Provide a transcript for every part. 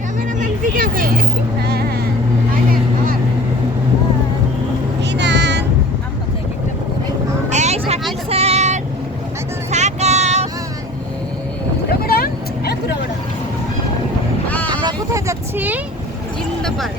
Cameraman ঠিক আছে। এই শাকিল স্যার, সাকাব, আমরা কোথায় যাচ্ছি? জিন্দাবাদ।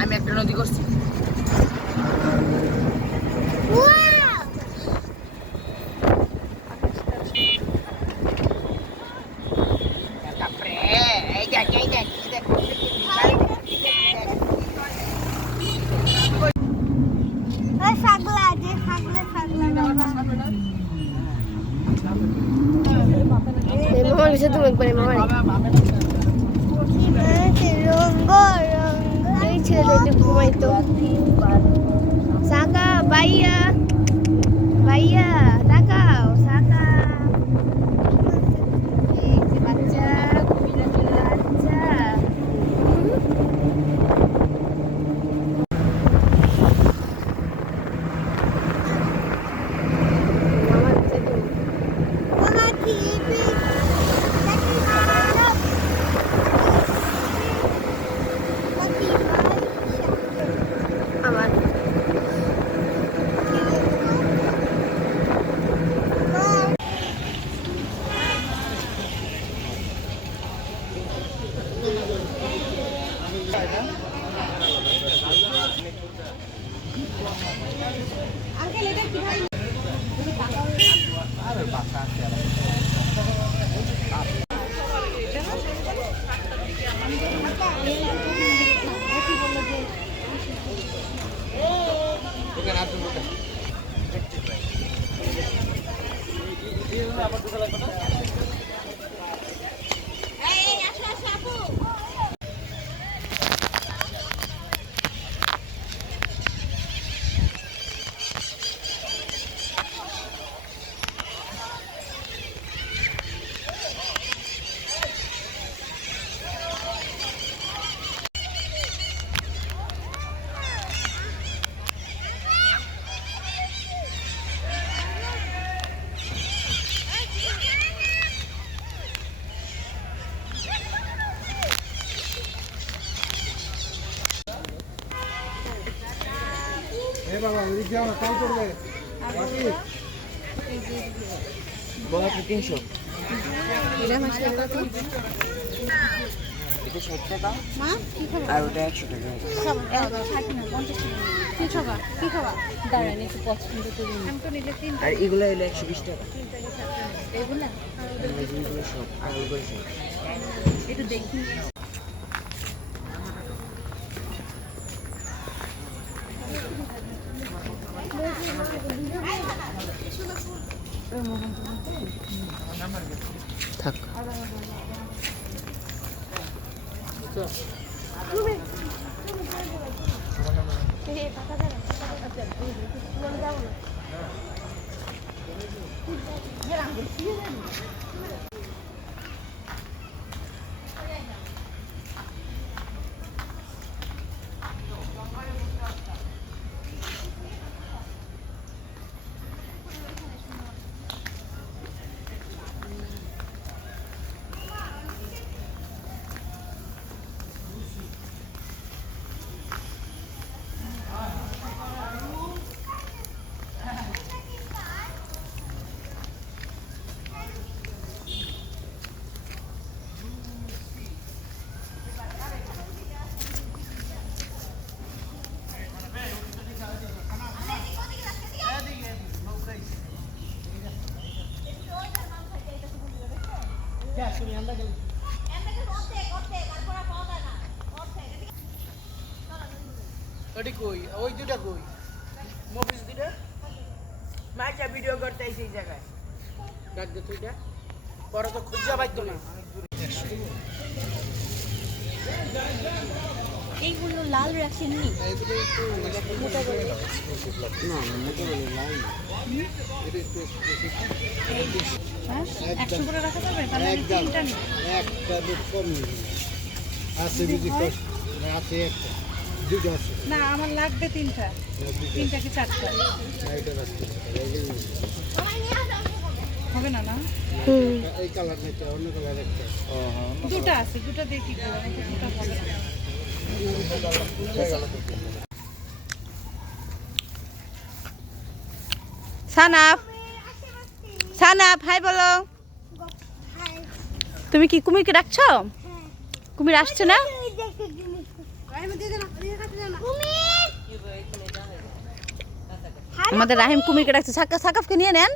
আমি একটা নদী করছি। দিন একবারে মামার এই ছেলেটা ঘুমাইতো সাকা বাইয়া বাইয়া তাকাও সাকা এই যে বাচ্চা বাচ্চা আমার আঙ্কেল এটা কি ভাই এই আসো আসো আপু বাবা ওই যাও না কাল করবে বাকি বড় 300 এটা মাসে কত এটা 60 টাকা মা কি খাবে আর ওটা 100 টাকা খাবার 60 না 50 টাকা কি খাবা কি খাবা দাঁড়ান একটু পছন্দ করি আমি তো নিলে 3 আর এগুলো হলো 120 টাকা এগুলা এগুলো সব আর ওগুলো সব একটু দেখি থাক ওটি কই ওই দুটা কই মুভিস দুটা মাইকা ভিডিও করতে আইছে এই জায়গায় কাট দে তুইটা পরে তো খুঁজা পাইতো না এইগুলো লাল রাখেননি না মোটা বলে লাল না হ্যাঁ 100 করে রাখা যাবে তাহলে আমি তিনটা নিই একটা দুধ কম আছে বিজি কষ্ট আছে একটা দুটো আছে না আমার লাগবে তিনটা তিনটা কি চারটা এটা রাখতে হবে না না এই কালার নাই অন্য কালার একটা দুটো আছে দুটো দিয়ে কি করব দুটো হবে না সানাফ সানাফ হাই বলো তুমি কি কুমিরকে ডাকছো কুমির আসছে না আমাদের রাহিম কুমিরকে ডাকছে সাকাফকে নিয়ে নেন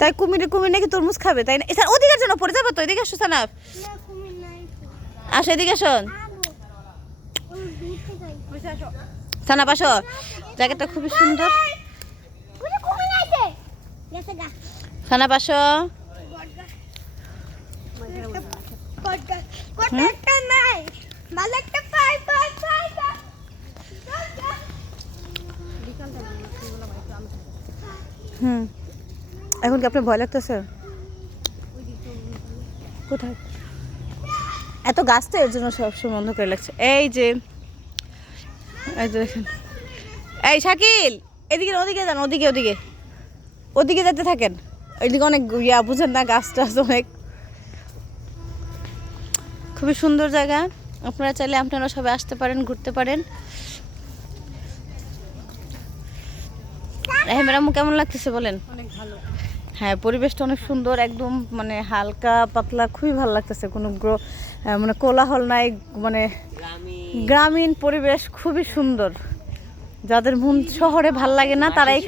তাই কুমির নাকি তরমুজ খাবে তাই না স্যার ওদিকের জন্য পড়ে যাবো তো এদিকে আসো সানাফ আসো এদিকে আসো সানাফ আসো জায়গাটা খুবই সুন্দর সানা পাশো এখন কি আপনার ভয় লাগতেছে? কোথায় এত গাছ তো এর জন্য সবসময় বন্ধ করে লাগছে। এই যে দেখেন, এই শাকিল এদিকে ওদিকে যান, ওদিকে ওদিকে ওদিকে যেতে থাকেন। ওইদিকে অনেক বুঝেন না, গাছ টাছ অনেক, খুবই সুন্দর জায়গা। আপনারা চাইলে আপনারা সবাই আসতে পারেন, ঘুরতে পারেন। রাহিমের কেমন লাগতেছে বলেন? অনেক ভালো। হ্যাঁ, পরিবেশটা অনেক সুন্দর, একদম মানে হালকা পাতলা, খুবই ভালো লাগতেছে। কোনো মানে কোলাহল নাই, মানে গ্রামীণ পরিবেশ খুবই সুন্দর। যাদের মন শহরে ভাল লাগে না তারাই,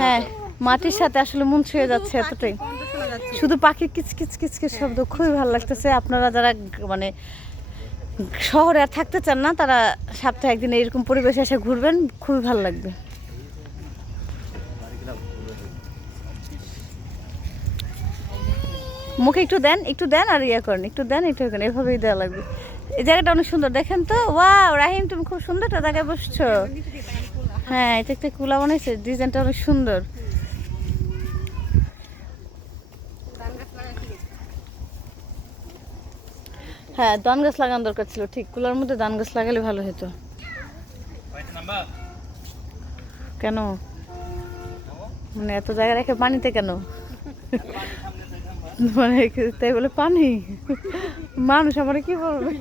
হ্যাঁ মাটির সাথে আসলে মন ছুঁয়ে যাচ্ছে এতটাই। শুধু পাখির কিচকিচ কিচকিচ শব্দ, খুবই ভালো লাগতেছে। আপনারা যারা মানে শহরে আর থাকতে চান না, তারা সপ্তাহে একদিন এরকম পরিবেশে এসে ঘুরবেন, খুবই ভালো লাগবে। মুখে একটু দেন, একটু দেন, আর ইয়ে করেন, একটু দেন, একটু করেন, এভাবেই দেওয়া লাগবে। এই জায়গাটা অনেক সুন্দর, দেখেন তো। ওয়াও রাহিম, তুমি খুব সুন্দর একটা জায়গায় বসছো। হ্যাঁ, এটা একটা কুলা বানাইছে, ডিজাইনটা অনেক সুন্দর। হ্যাঁ, ধান গাছ লাগানো দরকার ছিল, ঠিক কুলার মধ্যে ধান গাছ লাগালে ভালো হতো। কেন মানে এত জায়গা রেখে পানিতে কেন? মানে তাই বলে পানি, মানুষ আমার কি বলবে?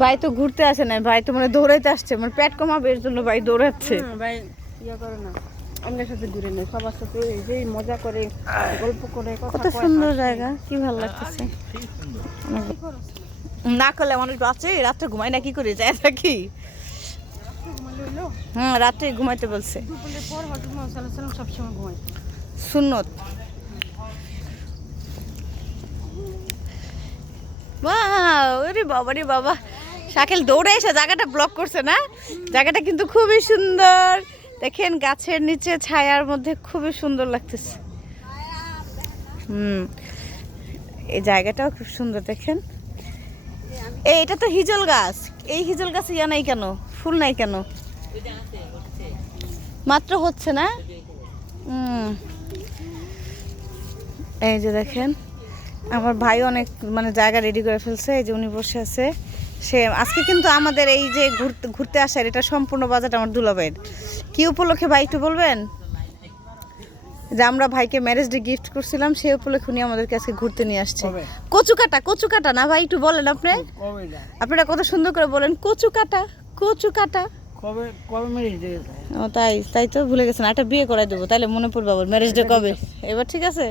ভাই তো ঘুরতে আসে না, ভাই তো মানে দৌড়াইতে আসছে, মানে পেট কমাবে এর জন্য ভাই দৌড়াচ্ছে। ভাই ইয়া করে না, আমাদের সাথে ঘুরে নেই, সবার সাথে যে মজা করে, গল্প করে, কত সুন্দর জায়গা, কি ভালো লাগতেছে। না করলে মানুষ বাঁচে, রাত্রে ঘুমায় না, কি করে যায় থাকি। রাত্রে ঘুমাইতে বলছে, সবসময় ঘুমাই সুন্নত। ওরে বাবা রে বাবা, শাকিল দৌড়ে এসে জায়গাটা ব্লক করছে না। জায়গাটা কিন্তু খুবই সুন্দর, দেখেন গাছের নিচে ছায়ার মধ্যে খুবই সুন্দর লাগতেছে। এই জায়গাটাও খুব সুন্দর, দেখেন। এটা তো হিজল গাছ, এই হিজল গাছে ইয়া নাই কেন, ফুল নাই কেন? মাত্র হচ্ছে না। এই যে দেখেন, আমার ভাই অনেক মানে জায়গা রেডি করে ফেলছে। এই যে উনি বসে আছে, সে আজকে কিন্তু আমাদের এই যে ঘুরতে আসার এটা সম্পূর্ণ বাজেট আমার দুলাভাইয়ের। কি উপলক্ষে ভাই একটু বলবেন? যে আমরা ভাইকে ম্যারেজ ডে গিফট করছিলাম, সেই উপলক্ষে উনি আমাদেরকে আজকে ঘুরতে নিয়ে আসছে। কচু কাটা, কচু কাটা না ভাই, একটু বলেন আপনি, আপনারা কত সুন্দর করে বলেন কচু কাটা, কচু কাটা। কবে কবে ম্যারেজ ডে? ও তাই তো ভুলে গেছেন। একটা বিয়ে করাই দেবো, তাইলে মনে পড়বে আবার ম্যারেজ ডে কবে। এবার ঠিক আছে।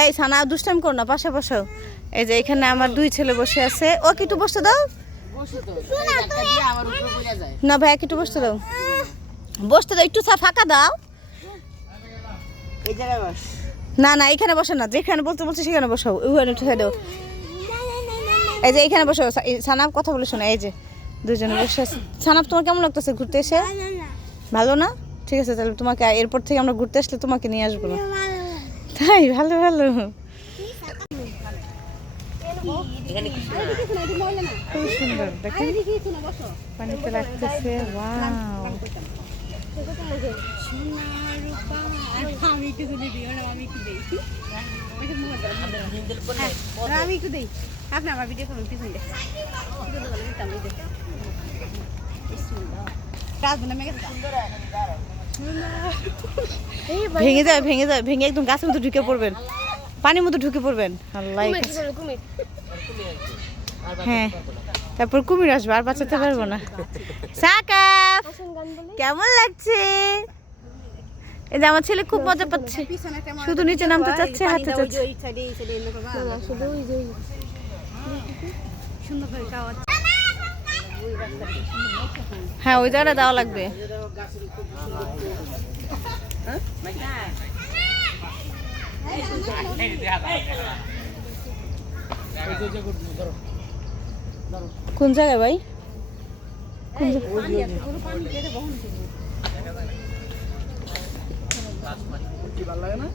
এই সানা দুষ্টাইম করো না, পাশে বসো। এই যে এখানে আমার দুই ছেলে বসে আছে। ও কি একটু বসতে দাও না ভাই, একটু বসতে দাও, বসতে দাও, একটু ফাঁকা দাও। না না, এখানে বসো না, যেখানে বলতে বলছে সেখানে বসো। ওখানে একটু সাইডে, এই যে এখানে বসো। সানাব কথা বলে শোনা, এই যে দুজনে বসে আছে। সানাব, তোমার কেমন লাগতেছে ঘুরতে এসে? ভালো না? ঠিক আছে, তাহলে তোমাকে এরপর থেকে আমরা ঘুরতে আসলে তোমাকে নিয়ে আসবো না। তাই? ভালো ভালো, খুব সুন্দর, দেখেন পানিতে লাগতেছে। ওয়াও, আমি একটু দেই, আপনি আমার ভিডিও করুন পিছন দিয়ে। ভেঙে যাবে, ভেঙে যাবে, ভেঙে একদম গাছের মধ্যে ঢুকে পড়বেন, পানির মধ্যে ঢুকে পড়বেন। আল্লাহ, হ্যাঁ তারপর কুমির আসবে, আর বাঁচাতে পারবো না। সাকাফ, কেমন লাগছে? এই যে আমার ছেলে খুব মজা পাচ্ছে, শুধু নিচে নামতে চাচ্ছে, হাঁটতে চাচ্ছে। হ্যাঁ, ওই জায়গাটা দেওয়া লাগবে। কোন জায়গায় ভাই? কি ভালো লাগে না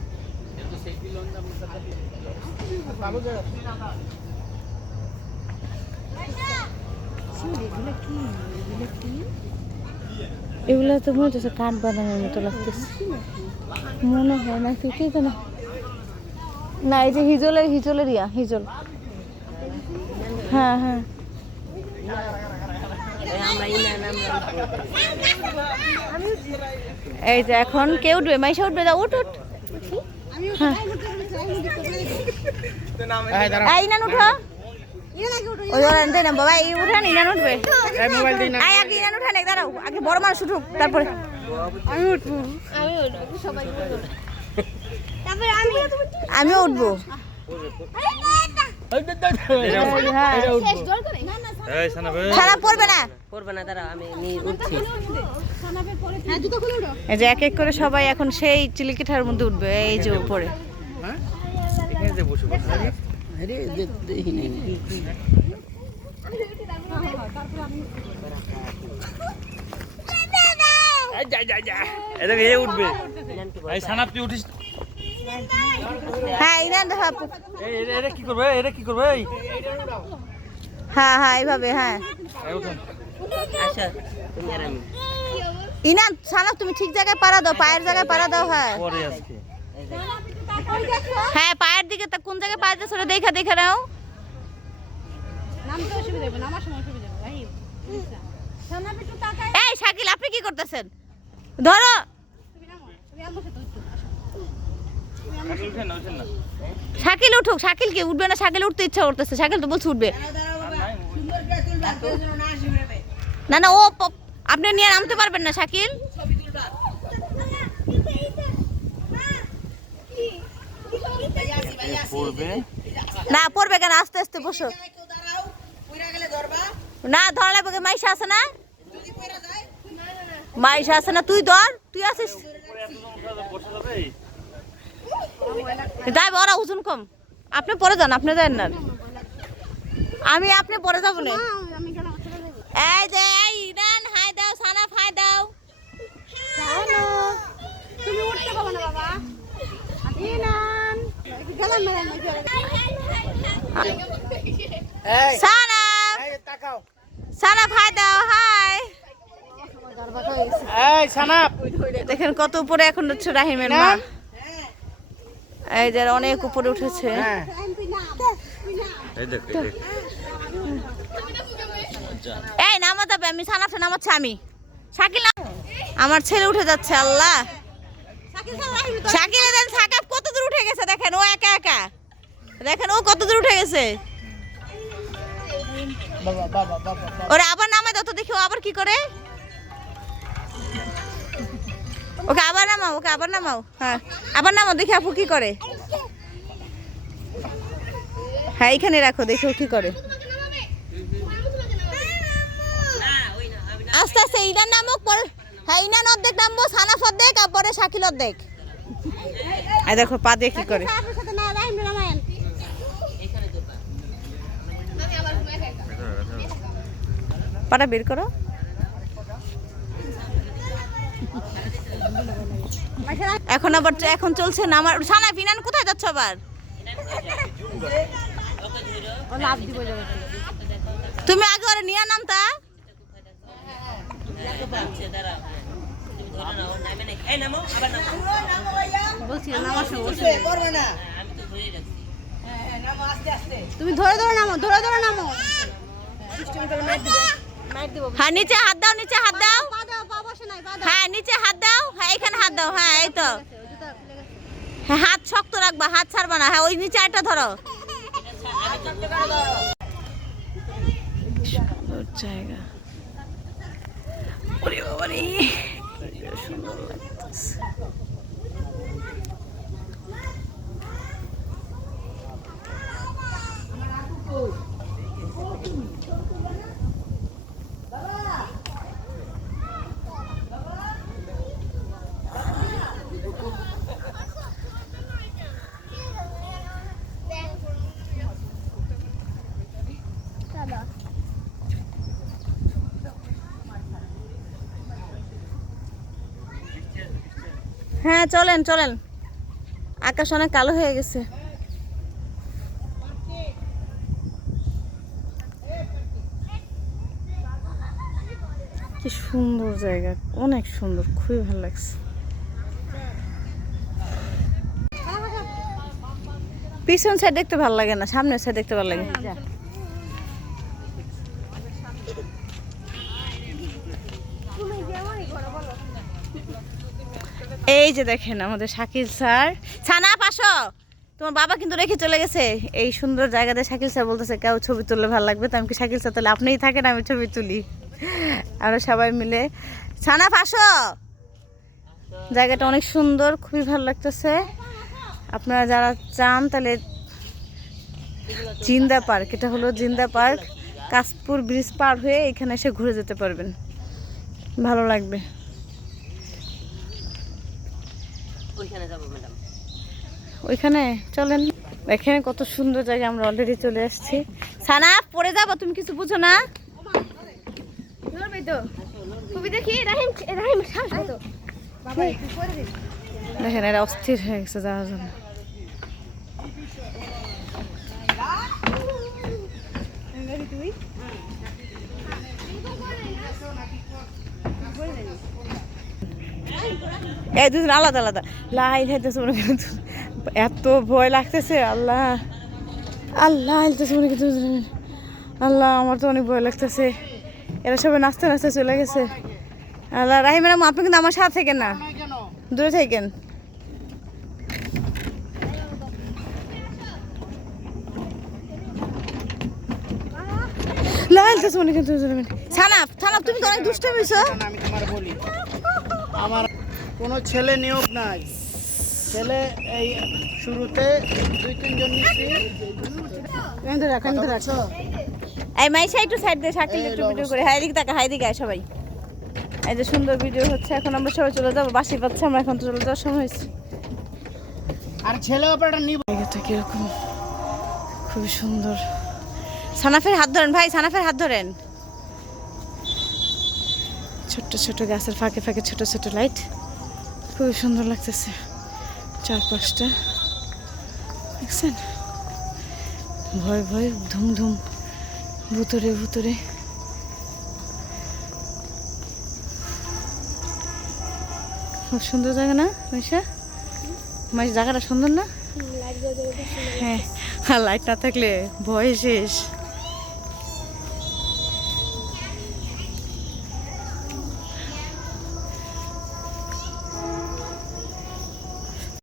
ভালো জায়গা এগুলো তো মনে হচ্ছে কাঠ বাদামের মতো লাগতেছে, মনে হয় না কি জানো না। এই যে হিজলের হিজল, হ্যাঁ হ্যাঁ। এই যে এখন কে উঠবে? মাইশা উঠবে, যা উঠ উঠ। এই ইনান উঠো, ওই ওরা দেন বাবা, এই উঠান, ইনান উঠবে। আয় আগে ইনান উঠান, দাঁড়াও, আগে বড় মানুষ উঠুক তারপরে আমি উঠবো। আমিও উঠবো। ছাড়া পড়বে না, দাঁড়াও আমি উঠছি। এই যে এক এক করে সবাই এখন সেই চিলিকিঠার মধ্যে উঠবে, এই যে উপরে। হ্যাঁ হ্যাঁ হ্যাঁ এইভাবে, হ্যাঁ ইনান সানা তুমি ঠিক জায়গায় পাড়া দাও, পায়ের জায়গায় পাড়া দাও। হ্যাঁ হ্যাঁ পায়ের দিকে কোন জায়গায় পায়ে দিয়েছো দেখা দেখে নাও। এই শাকিল আপনি কি করতেছেন? ধরো শাকিল উঠুক। শাকিল কি উঠবে না? শাকিল উঠতে ইচ্ছা করতেছে, শাকিল তো বলছে উঠবে না। না ও আপনি নিয়ে নামতে পারবেন না শাকিল। না পড়বে কেন, আস্তে আস্তে বসো। না ধরা লাগবে, মাইশা আছে না, মাইশা আছে না, তুই ধর, তুই আছিস। যাই ওরা ওজন কম, আপনি পরে যান, আপনি যান না, আপনি পরে যাবো না। এই যে এই ইনান হাই দাও, সানাফ হাই দাও। তুমি উঠতে পারবে না বাবা। ইনান গেলাম সানাফ, সানাফ হাই দাও, হাই। এই সানাপ দেখেন কত উপরে এখন হচ্ছে রাহিমের মা। এই যে অনেক উপরে উঠেছে। এই নামা যাবে, আমি সানাফে নামাচ্ছি আমি। শাকিল আমার ছেলে উঠে যাচ্ছে, আল্লাহ। শাকিল দেন সাকাপ কত দূর উঠে গেছে, দেখেন ও একা একা, দেখেন ও কত দূর উঠে গেছে। ওরা আবার নামে দাও তো দেখি ও আবার কি করে। ওকে আবার নামাও, ওকে আবার নামাও। হ্যাঁ আবার নামাও, দেখি আপু কি করে। হ্যাঁ এখানে রাখো, দেখি ও কি করে। আস্তে আস্তে ইনার নামক পরে, হ্যাঁ ইনান অর্ধেক নামবো, সানাফ অর্ধেক, আর পরে শাকিল অর্ধেক। এই দেখো পা দিয়ে কি করে। পাটা বের করো। এখন আবার এখন চলছে নামার। সানাফ ইনান কোথায় যাচ্ছ আবার? তুমি আগে ওরা নিয়ে নামতা। তুমি ধরে ধরে নামো, ধরে ধরে নামো। হ্যাঁ নিচে হাত দাও, নিচে হাত দাও। হ্যাঁ নিচে হাত দাও, হ্যাঁ এখানে হাত দাও। হ্যাঁ এই তো, হ্যাঁ হাত শক্ত রাখবা, হাত ছাড়বা না। হ্যাঁ ওই নিচে একটা ধরো। জায়গা ওরে বাবা রে, সুন্দর লাগতেছে। হ্যাঁ চলেন চলেন, আকাশ অনেক কালো হয়ে গেছে। কি সুন্দর জায়গা, অনেক সুন্দর, খুবই ভালো লাগছে। পিছন সাইড দেখতে ভালো লাগে না, সামনের সাইড দেখতে ভালো লাগে। এই যে দেখেন আমাদের শাকিল স্যার। ছানা পাশো, তোমার বাবা কিন্তু রেখে চলে গেছে এই সুন্দর জায়গাতে। শাকিল স্যার বলতেছে কেউ ছবি তুললে ভালো লাগবে, তো আমি কি শাকিল স্যার তাহলে আপনিই থাকেন, আমি ছবি তুলি। আমরা সবাই মিলে। ছানা পাশো, জায়গাটা অনেক সুন্দর, খুবই ভালো লাগতেছে। আপনারা যারা চান তাহলে জিন্দা পার্ক, এটা হলো জিন্দা পার্ক, কাশপুর ব্রিজ পার হয়ে এখানে এসে ঘুরে যেতে পারবেন, ভালো লাগবে। ওইখানে চলেন, এখানে কত সুন্দর জায়গা, আমরা অলরেডি চলে আসছি। সানা পড়ে যাবো, তুমি কিছু বুঝো না। দেখেন এরা অস্থির হয়ে গেছে যাওয়ার জন্য। এই দুজন আলাদা আলাদা লাইন হেঁটেছে মনে কিন্তু, এত ভয় লাগতেছে। আল্লাহ আল্লাহ হেলতেছে মনে কিন্তু, আল্লাহ আমার তো অনেক ভয় লাগতেছে। এরা সবাই নাচতে নাচতে চলে গেছে। আল্লাহ রাহিম ম্যাডাম, আপনি কিন্তু আমার সাথে থাকেন না, দূরে থাকেন। লাইলতেছে মনে কিন্তু। ছানা ছানা, তুমি তো অনেক দুষ্ট হয়েছো। আমি তোমার বলি, আমার কোনো ছেলে নিয়োগ নাই। ছেলে এই শুরুতে 2-3 জন নিচ্ছি। এই মাইশা একটু সাইড দিয়ে শাকিল একটু ভিডিও করে। হ্যাঁ এদিকে তাকা, হ্যাঁ এদিকে আয় সবাই। এই যে সুন্দর ভিডিও হচ্ছে। এখন আমরা সবাই চলে যাবো, বাসি পাচ্ছে, আমরা এখন চলে যাওয়ার সময় হয়েছে। আর ছেলে ব্যাপারটা নিব। জায়গাটা কিরকম, খুবই সুন্দর। সানাফের হাত ধরেন ভাই, সানাফের হাত ধরেন। ছোট্ট ছোট গাছের ফাঁকে ফাঁকে ছোট ছোট লাইট, খুবই সুন্দর লাগতেছে চারপাশটা, দেখছেন। ভয় ভয় ধুম ধুম, ভুতুরে ভুতুরে। খুব সুন্দর জায়গা না মাইশা? মাইশা জায়গাটা সুন্দর না? হ্যাঁ, লাইট না থাকলে ভয় শেষ।